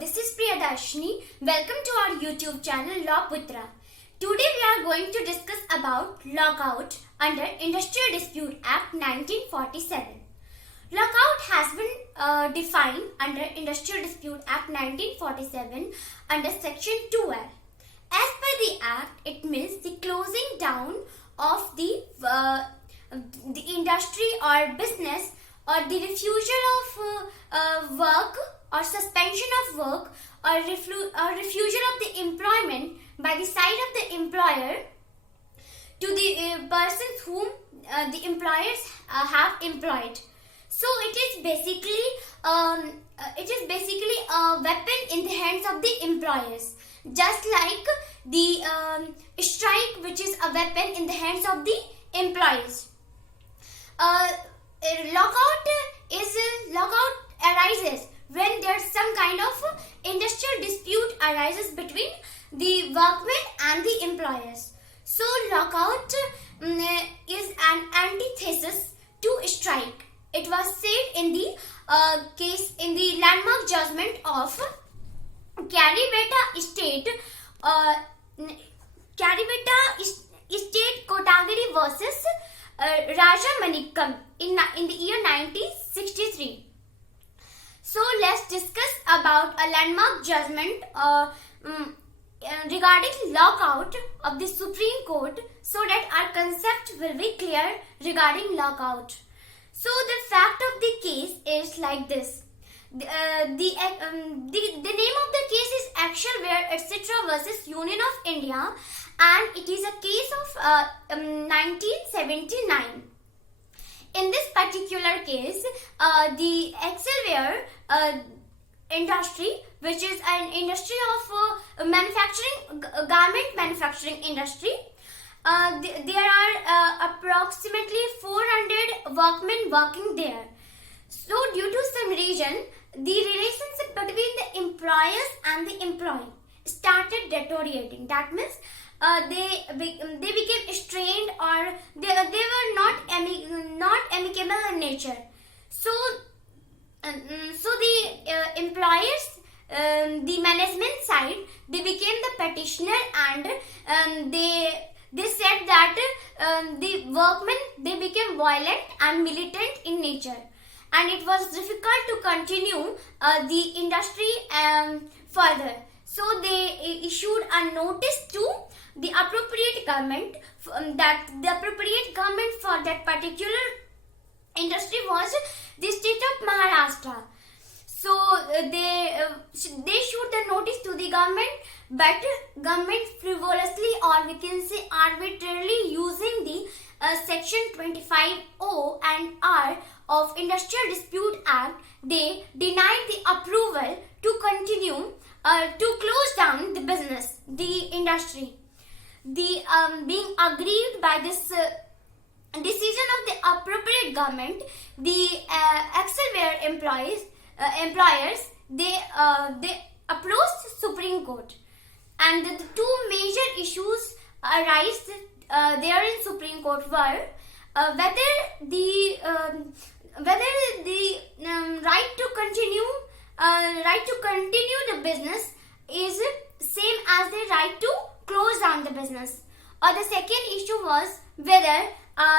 this is Priyadarshini. Welcome to our YouTube channel LawPutra. Today we are going to discuss about lockout under Industrial Dispute Act 1947. Lockout has been defined under Industrial Dispute Act 1947 under Section 2L. As per the Act, it means the closing down of the industry or business, or the refusal of work or suspension of work or refusal of the employment by the side of the employer to the persons whom the employers have employed. So it is basically a weapon in the hands of the employers, just like the strike, which is a weapon in the hands of the employees. Lockout arises when there's some kind of industrial dispute arises between the workmen and the employers. So lockout is an antithesis to strike. It was said in the landmark judgment of Karibeta State Kotagiri versus Raja Manikam in the year 1963. So let's discuss about a landmark judgment regarding lockout of the Supreme Court, so that our concept will be clear regarding lockout. So the fact of the case is like this. The name of the case is Actionware etc. versus Union of India, and it is a case of 1979. In this particular case, the Actionware industry, which is an industry of garment manufacturing industry, there are approximately 400 workmen working there. So due to some reason, the relationship between the employers and the employee started deteriorating. That means they became strained, or they were not amicable in nature. So the employers, the management side, they became the petitioner, and they said that the workmen, they became violent and militant in nature, and it was difficult to continue the industry further. So they issued a notice to the appropriate government, that the appropriate government for that particular industry was the state of Maharashtra. So they issued the notice to the government, but government frivolously, or we can say arbitrarily, using the section 25O and R of Industrial Dispute Act, they denied the approval to continue to close down the business, the industry. The being aggrieved by this decision of the appropriate government, the Actionware employers, they approached Supreme Court, and the two major issues arise there in Supreme Court were whether the right to continue the business is same as the right to close down the business. Or the second issue was whether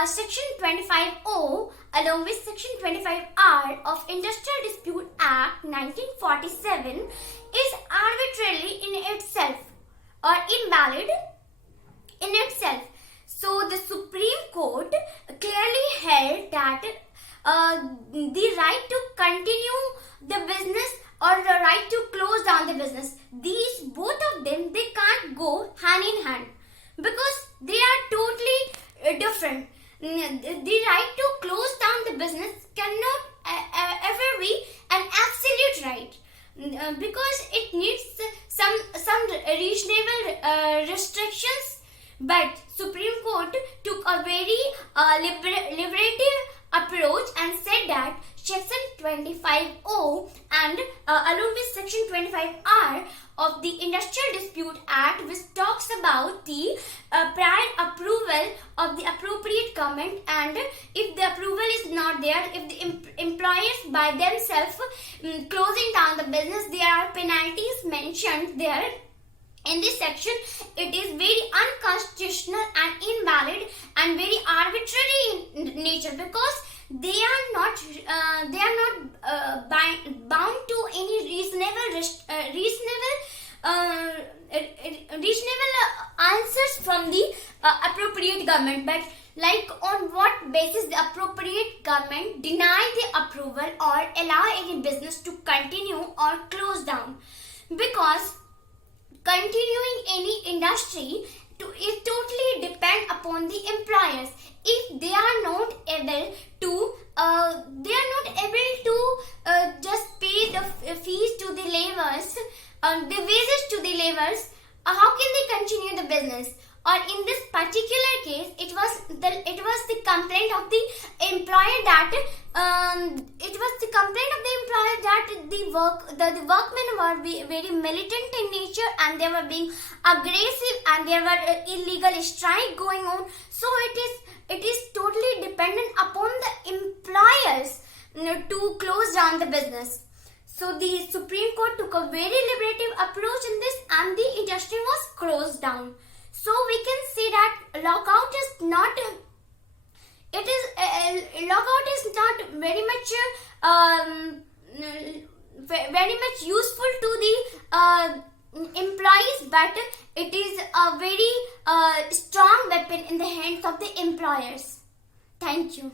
Section 25O along with Section 25R of Industrial Dispute Act 1947 is arbitrarily in itself or invalid in itself. So the Supreme Court clearly held that the right to continue the business or the right to close down the business, these both of them, they can't go hand in hand, because they are totally different. The right to close down the business cannot ever be an absolute right, because it needs some reasonable restrictions. But Supreme Court took a very liberative approach and said that Section 25O and along with Section 25R of the Industrial Dispute Act, which talks about the prior approval of the appropriate government, and if the approval is not there, if the employers by themselves closing down the business, there are penalties mentioned there. In this section, it is very unconstitutional and invalid and very arbitrary in nature, because they are not bound to any reasonable answers from the appropriate government. But like, on what basis the appropriate government deny the approval or allow any business to continue or close down? Because continuing any industry is totally depend upon the employers. If they are not able to just pay the fees to the laborers, the wages to the laborers, how can they continue the business? Or in this particular case, it was the complaint of the employer that the workmen were very militant in nature, and they were being aggressive, and there were illegal strike going on. So it is totally dependent upon the employers to close down the business. So the Supreme Court took a very liberative approach in this, and the industry was closed down. So we can say that lockout is not very much useful to the employees, but it is a very strong weapon in the hands of the employers. Thank you.